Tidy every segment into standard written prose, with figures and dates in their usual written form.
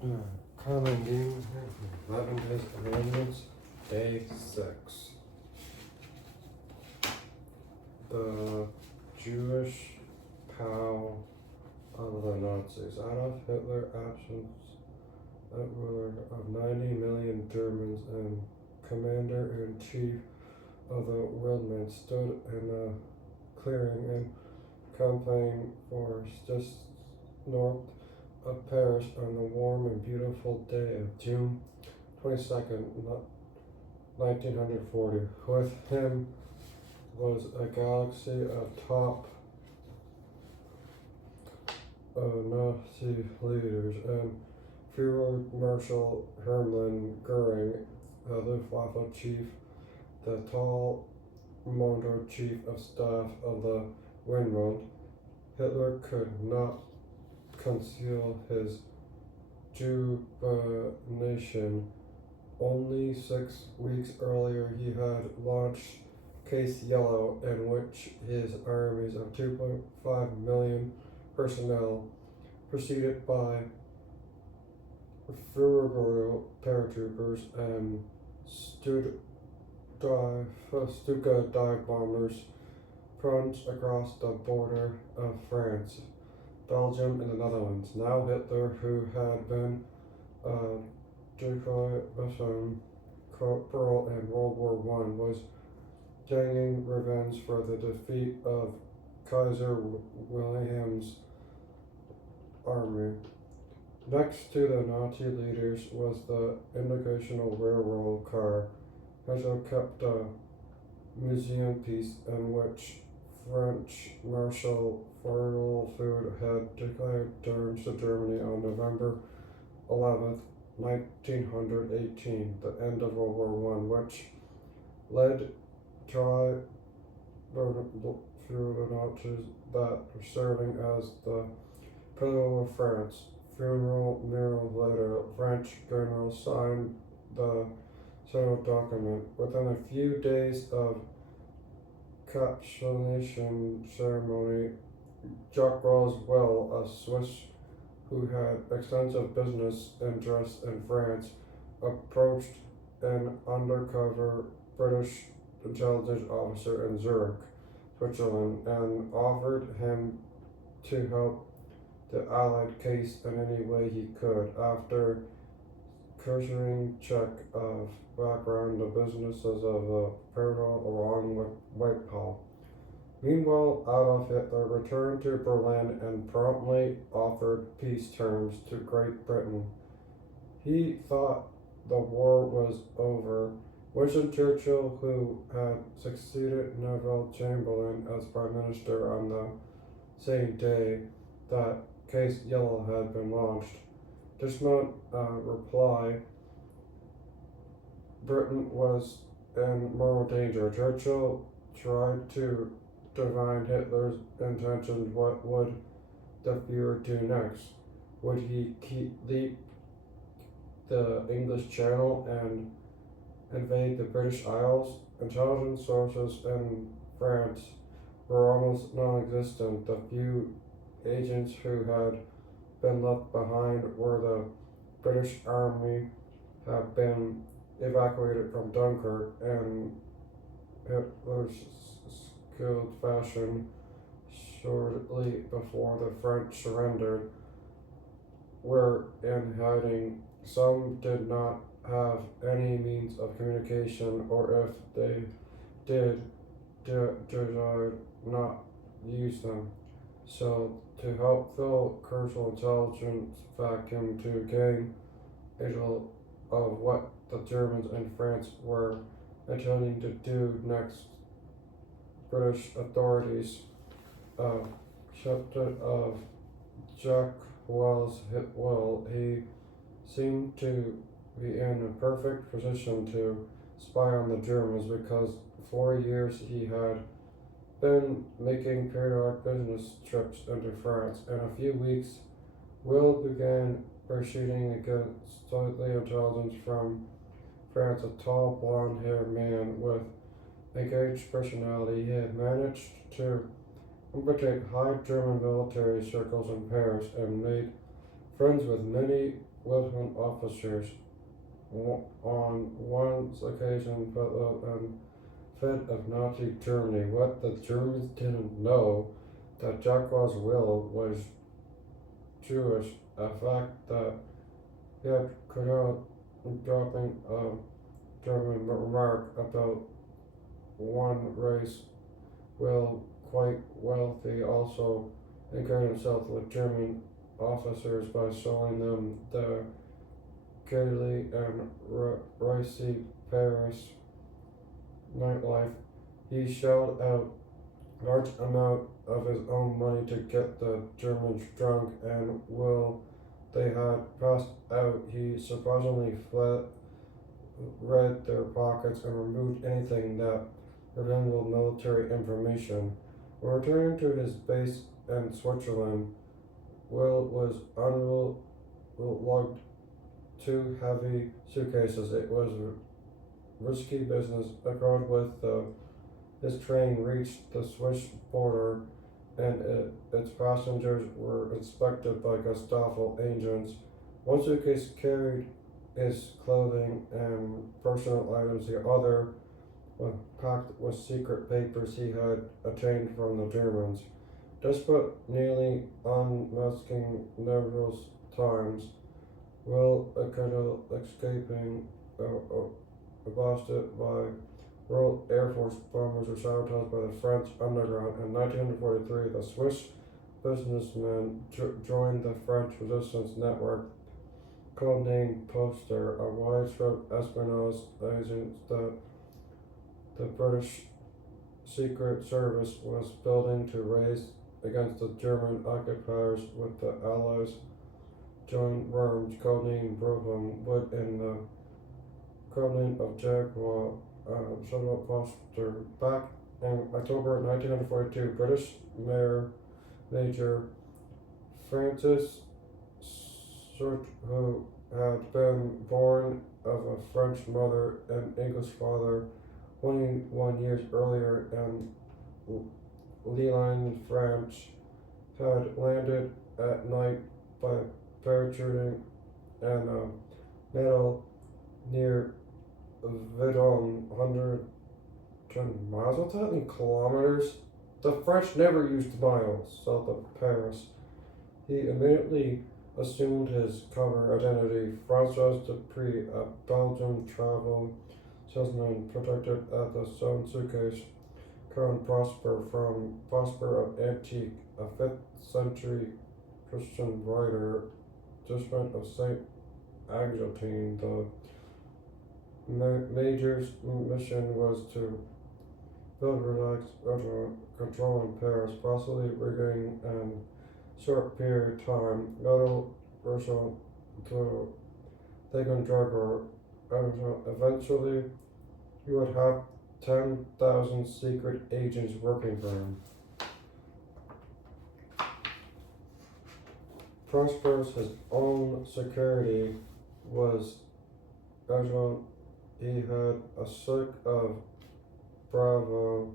Common Game, 11 Days of Remberce, Day 6. The Jewish POW of the Nazis. Adolf Hitler, absence ruler of 90 million Germans and commander-in-chief of the Wildmen, stood in a clearing in Campagne Forest just north of Paris on the warm and beautiful day of June 22nd, 1940. With him was a galaxy of top Nazi leaders, and Führer Marshal Hermann Goering, the Luftwaffe chief, the tall Mondo chief of staff of the Windbund. Hitler could not conceal his jubilation. Only 6 weeks earlier he had launched Case Yellow, in which his armies of 2.5 million personnel, preceded by Führer paratroopers and Stuka dive bombers, fronts across the border of France, Belgium, and the Netherlands. Now Hitler, who had been a decoy corporal in World War I, was gaining revenge for the defeat of Kaiser Wilhelm's army. Next to the Nazi leaders was the International Railroad car. Hitler kept a museum piece in which French Marshal Ferdinand Food had declared terms to Germany on November 11th, 1918, the end of World War I, which led through the Nazis that were serving as the pillar of France. Funeral mirror later, French generals signed the settled document. Within a few days of capitulation ceremony, Jacques Roswell, a Swiss who had extensive business interests in France, approached an undercover British intelligence officer in Zurich, Switzerland, and offered him to help the Allied case in any way he could. After cursory check of background, the businesses of the Federal along with Whitehall. Meanwhile, Adolf Hitler returned to Berlin and promptly offered peace terms to Great Britain. He thought the war was over. Winston Churchill, who had succeeded Neville Chamberlain as Prime Minister on the same day that Case Yellow had been launched, did not reply. Britain was in mortal danger. Churchill tried to divine Hitler's intentions. What would the Fuhrer do next? Would he leap the English Channel and invade the British Isles? Intelligence sources in France were almost non-existent. The few agents who had been left behind were the British Army had been evacuated from Dunkirk, and Hitler's skilled fashion shortly before the French surrendered were in hiding. Some did not have any means of communication, or if they did, desired not use them. So, to help fill crucial intelligence vacuum to gain intel of what the Germans and France were intending to do next, British authorities accepted of Jacques Well's will. He seemed to be in a perfect position to spy on the Germans because for 4 years he had been making periodic business trips into France. In a few weeks, Will began proceeding against slightly intelligence from France, a tall, blonde-haired man with engaged personality. He had managed to infiltrate high German military circles in Paris and made friends with many Wilhelm officers. On one occasion, fed of Nazi Germany. What the Germans didn't know that Jacques Will was Jewish, a fact that he had cut out dropping a German remark about one race. Will, quite wealthy, also ingrained himself with German officers by showing them the gaily and racy Paris nightlife. He shelled out large amount of his own money to get the Germans drunk, and while they had passed out, he surprisingly read their pockets and removed anything that revealed military information. When returning to his base in Switzerland, Will was unlugged two heavy suitcases. It was risky business. Accord with his train reached the Swiss border, and its passengers were inspected by Gestapo agents. One suitcase carried his clothing and personal items. The other was packed with secret papers he had obtained from the Germans. Despite nearly unmasking numerous times, Will escaping blasted by Royal Air Force bombers were sabotaged by the French underground. In 1943, the Swiss businessman joined the French resistance network, codenamed Poster, a widespread espionage agent that the British Secret Service was building to raise against the German occupiers. With the Allies joined Worms, codenamed Brougham, Wood in the codename of Jaguar, Shuttle Poster. Back in October 1942, British Major Francis Surt, who had been born of a French mother and English father 21 years earlier in Lille, France, had landed at night by parachuting in a meadow near Verdun, 110 miles. What's that in kilometers? The French never used miles south of Paris. He immediately assumed his cover identity, François Dupree, a Belgian travel salesman protected at the sewn suitcase. Current Prosper of Antique, a 5th century Christian writer, Discipline of Saint Augustine. The Major's mission was to build relaxed control in Paris, possibly rigging in short period of time. Little Russell to take on Drago. Eventually, he would have 10,000 secret agents working for him. Prosper's his own security was Agent. He had a sort of Bravo,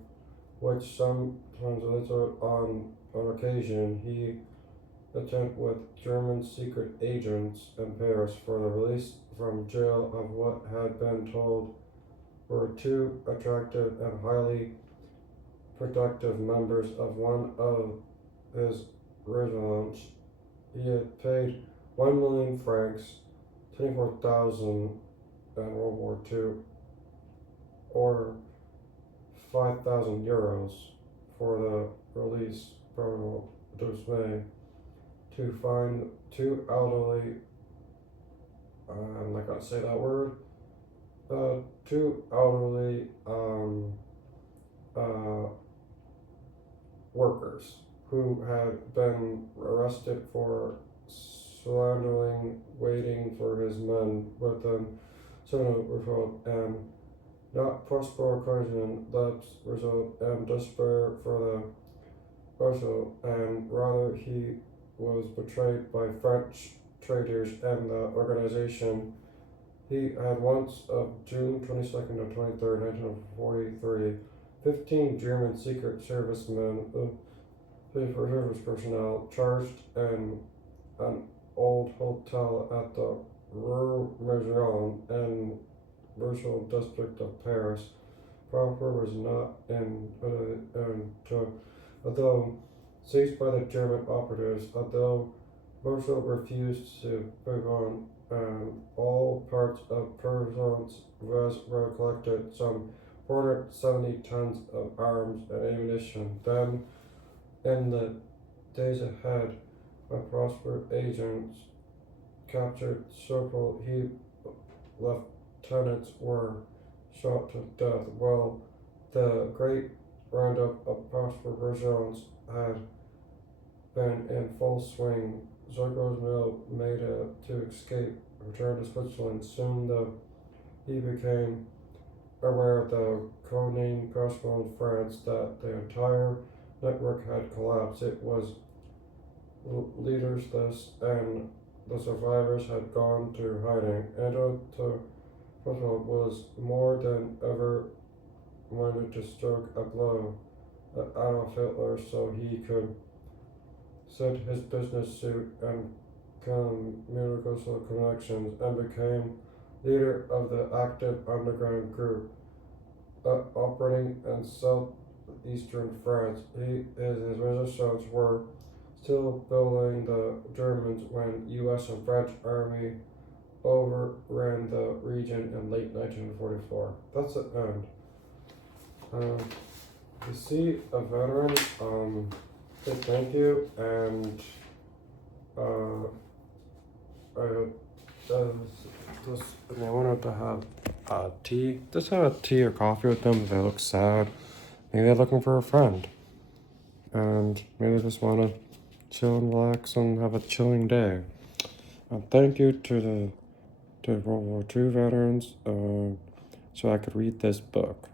which sometimes later on occasion he attended with German secret agents in Paris for the release from jail of what had been told were two attractive and highly productive members of one of his regiments. He had paid 1 million francs, 24,000 in World War II, or 5,000 euros for the release program to find two elderly, I'm not gonna say that word, two elderly workers who had been arrested for slandering, waiting for his men within Senate result, and not prosper occasion that result and despair for the Russell, and rather he was betrayed by French traitors and the organization. He had once of June 22nd to 23rd, 1943, 15 German Secret Servicemen, service personnel charged in an old hotel at the Rue Maison in Virtual district of Paris. Proper was not although seized by the German operatives, although Marshall refused to move on, all parts of Provence were collected, some 470 tons of arms and ammunition. Then, in the days ahead, a prosperous agents captured several lieutenants were shot to death, while the great roundup of prosperous versions had been in full swing. Zarco's mill made to escape, returned to Switzerland. Soon, though, he became aware of the codename gospel in France that the entire network had collapsed. It was leaderless, and the survivors had gone to hiding. Anton was more than ever wanted to stroke a blow at Adolf Hitler so he could set his business suit and communicational connections, and became leader of the active underground group operating in southeastern France. His resistance were still building the Germans when U.S. and French army overran the region in late 1944. That's the end. You see a veteran say thank you, and they wanted to have tea. Just have a tea or coffee with them if they look sad. Maybe they're looking for a friend, and maybe they just want to chill and relax and have a chilling day. Thank you to World War II veterans, so I could read this book.